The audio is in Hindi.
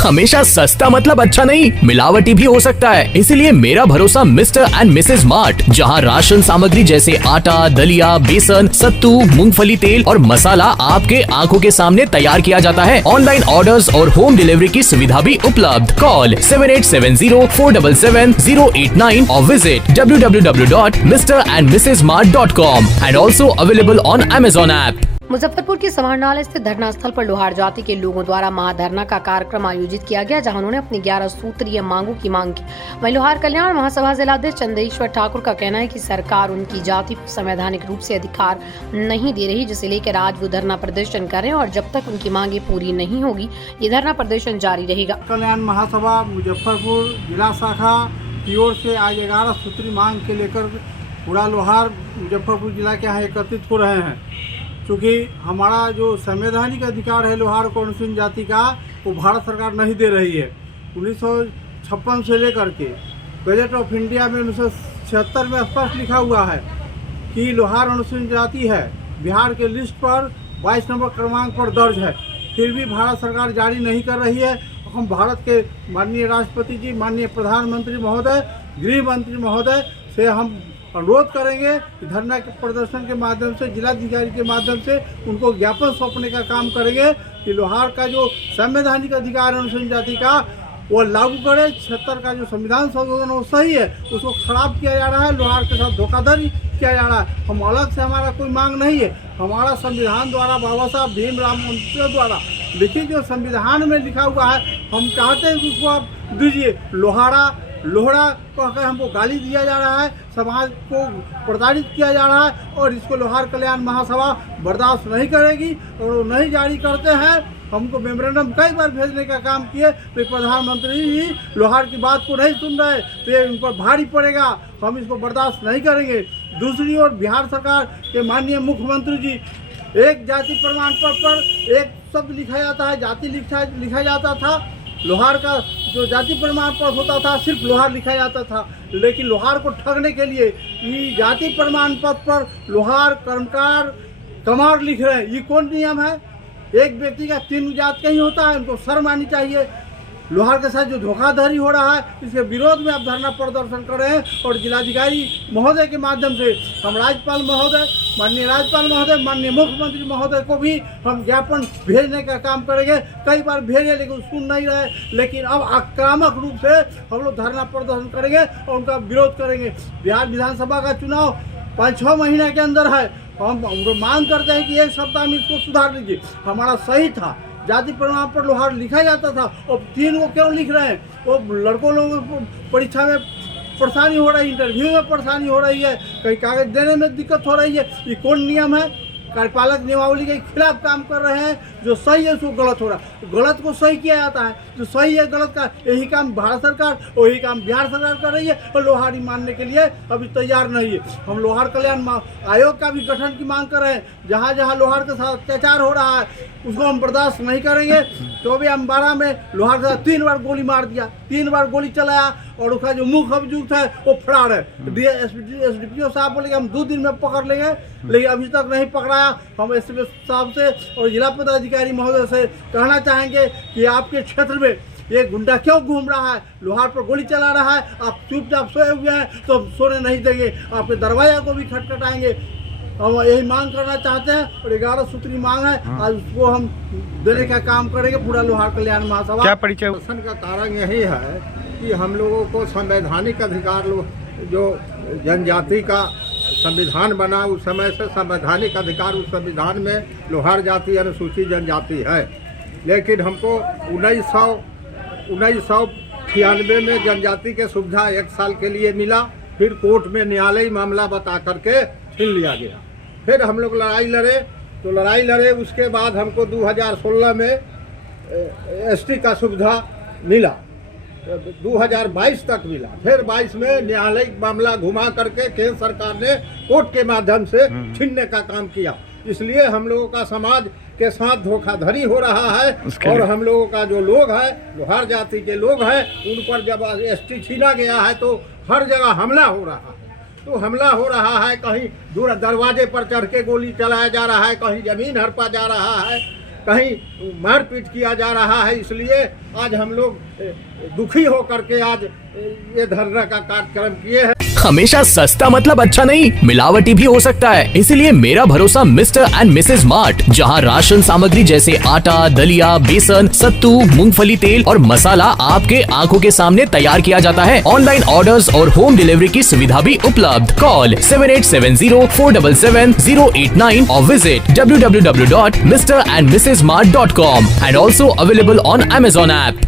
हमेशा सस्ता मतलब अच्छा नहीं, मिलावटी भी हो सकता है। इसीलिए मेरा भरोसा मिस्टर एंड मिसेज मार्ट, जहां राशन सामग्री जैसे आटा, दलिया, बेसन, सत्तू, मूंगफली तेल और मसाला आपके आंखों के सामने तैयार किया जाता है। ऑनलाइन ऑर्डर्स और होम डिलीवरी की सुविधा भी उपलब्ध। कॉल 7870477089 और visit www.mrandmrsmart.com and also available on Amazon app। Muzaffarpur के समाहरणालय स्थित धरना स्थल पर लोहार जाति के लोगों द्वारा महाधरना का कार्यक्रम आयोजित किया गया, जहां उन्होंने अपनी 11 सूत्रीय मांगों की मांग की। वहीं लोहार कल्याण महासभा जिलाध्यक्ष चंदेश्वर ठाकुर का कहना है कि सरकार उनकी जाति को संवैधानिक रूप से अधिकार नहीं दे रही, जिसे लेकर आज वो धरना प्रदर्शन करें और जब तक उनकी मांगे पूरी नहीं होगी ये धरना प्रदर्शन जारी रहेगा। कल्याण महासभा मुजफ्फरपुर जिला शाखा की ओर से आज 11 सूत्री मांग के लेकर पूरा लोहार मुजफ्फरपुर जिला के यहाँ एकत्रित हो रहे हैं। क्योंकि हमारा जो संवैधानिक अधिकार है लोहार को अनुसूचित जाति का, वो भारत सरकार नहीं दे रही है। 1956 से लेकर के गजट ऑफ इंडिया में 1976 में स्पष्ट लिखा हुआ है कि लोहार अनुसूचित जाति है, बिहार के लिस्ट पर 22 नंबर क्रमांक पर दर्ज है। फिर भी भारत सरकार जारी नहीं कर रही है। हम भारत के माननीय राष्ट्रपति जी, माननीय प्रधानमंत्री महोदय, गृह मंत्री महोदय से हम अनुरोध करेंगे कि धरना के प्रदर्शन के माध्यम से, जिलाधिकारी के माध्यम से उनको ज्ञापन सौंपने का काम करेंगे कि लोहार का जो संवैधानिक अधिकार है अनुसूचित जाति का वो लागू करे। 76 का जो संविधान संशोधन वो सही है, उसको खराब किया जा रहा है, लोहार के साथ धोखाधड़ी किया जा रहा है। हम अलग से हमारा कोई मांग नहीं है। हमारा संविधान द्वारा बाबा साहब भीमराव अम्बेडकर द्वारा लिखित जो संविधान में लिखा हुआ है, हम चाहते हैं कि उसको आप दीजिए। लोहड़ा कहकर हमको गाली दिया जा रहा है, समाज को प्रताड़ित किया जा रहा है और इसको लोहार कल्याण महासभा बर्दाश्त नहीं करेगी और वो नहीं जारी करते हैं। हमको मेमोरेंडम कई बार भेजने का काम किए, तो प्रधानमंत्री जी लोहार की बात को नहीं सुन रहे, तो ये उन पर भारी पड़ेगा। हम इसको बर्दाश्त नहीं करेंगे। दूसरी ओर बिहार सरकार के माननीय मुख्यमंत्री जी, एक जाति प्रमाण पत्र पर एक शब्द लिखा जाता है, जाति लिखा जाता था। लोहार का जो जाति प्रमाण पत्र होता था सिर्फ लोहार लिखा जाता था, लेकिन लोहार को ठगने के लिए ये जाति प्रमाण पत्र पर लोहार, कर्मकार, कमार लिख रहे हैं। ये कौन नियम है? एक व्यक्ति का 3 जात का ही होता है, उनको शर्म आनी चाहिए। लोहार के साथ जो धोखाधड़ी हो रहा है, इसके विरोध में आप धरना प्रदर्शन कर रहे हैं और जिलाधिकारी महोदय के माध्यम से हम राज्यपाल महोदय, माननीय राज्यपाल महोदय, माननीय मुख्यमंत्री महोदय को भी हम ज्ञापन भेजने का काम करेंगे। कई बार भेजे लेकिन सुन नहीं रहे, लेकिन अब आक्रामक रूप से हम लोग धरना प्रदर्शन करेंगे और उनका विरोध करेंगे। बिहार विधानसभा का चुनाव 5-6 महीने के अंदर है। हम मांग करते हैं कि 1 सप्ताह में इसको सुधार लीजिए। हमारा सही था, जाति प्रमाण पर लोहार लिखा जाता था और 3 वो क्यों लिख रहे हैं? वो लड़कों लोगों को परीक्षा में परेशानी हो रही है, इंटरव्यू में परेशानी हो रही है, कहीं कागज देने में दिक्कत हो रही है। ये कौन नियम है? कार्यपालक नियमावली के खिलाफ काम कर रहे हैं। जो सही है उसको गलत हो रहा है, गलत को सही किया जाता है। जो सही है गलत का, यही काम भारत सरकार और यही काम बिहार सरकार कर रही है और लोहारी मानने के लिए अभी तैयार नहीं है। हम लोहार कल्याण आयोग का भी गठन की मांग कर रहे हैं। जहाँ जहाँ लोहार के साथ अत्याचार हो रहा है उसको हम बर्दाश्त नहीं करेंगे। 24/12 में लोहार के साथ 3 बार गोली मार दिया, 3 बार गोली चलाया और उसका जो मुख्य अभियुक्त है वो फरार है। SDPO साहब बोले कि हम 2 दिन में पकड़ लेंगे, लेकिन अभी तक नहीं पकड़ाया। हम एसपी साहब से और जिला पदाधिकारी महोदय से कहना चाहेंगे कि आपके क्षेत्र में ये गुंडा क्यों घूम रहा है, लोहार पर गोली चला रहा है, आप चुपचाप सोए हुए हैं तो हम सोने नहीं देंगे, आपके दरवाजा को भी खटखटाएंगे। हम यही मांग करना चाहते हैं और 11 सूत्री मांग है, आज उसको हम देने का काम करेंगे। पूरा लोहार कल्याण महासभा क्या परिचय का कारण यही है कि हम लोगों को संवैधानिक अधिकार, जो जनजाति का संविधान बना उस समय से संवैधानिक अधिकार उस संविधान में लोहार जाति अनुसूचित जनजाति है। लेकिन हमको 1996 में जनजाति के सुविधा 1 साल के लिए मिला, फिर कोर्ट में न्यायालयी मामला बता करके छीन लिया गया। फिर हम लोग लड़ाई लड़े, उसके बाद हमको 2016 में ST का सुविधा मिला, 2022 तक मिला। फिर 22 में न्यायालयिक मामला घुमा करके केंद्र सरकार ने कोर्ट के माध्यम से छीनने का काम किया। इसलिए हम लोगों का समाज के साथ धोखाधड़ी हो रहा है और हम लोगों का जो लोग है, लोहार जाति के लोग हैं, उन पर जब ST छीना गया है तो हर जगह हमला हो रहा है। तो हमला हो रहा है, कहीं दूर दरवाजे पर चढ़ के गोली चलाया जा रहा है, कहीं जमीन हड़पा जा रहा है। कहीं मारपीट किया जा रहा है, इसलिए आज हम लोग दुखी होकर के आज ये धरना का कार्यक्रम किए हैं। हमेशा सस्ता मतलब अच्छा नहीं, मिलावटी भी हो सकता है। इसीलिए मेरा भरोसा मिस्टर एंड मिसेज मार्ट, जहां राशन सामग्री जैसे आटा, दलिया, बेसन, सत्तू, मूंगफली तेल और मसाला आपके आंखों के सामने तैयार किया जाता है। ऑनलाइन ऑर्डर्स और होम डिलीवरी की सुविधा भी उपलब्ध। कॉल 7870477089 और visit www.mrandmrsmart.com and also available on Amazon app।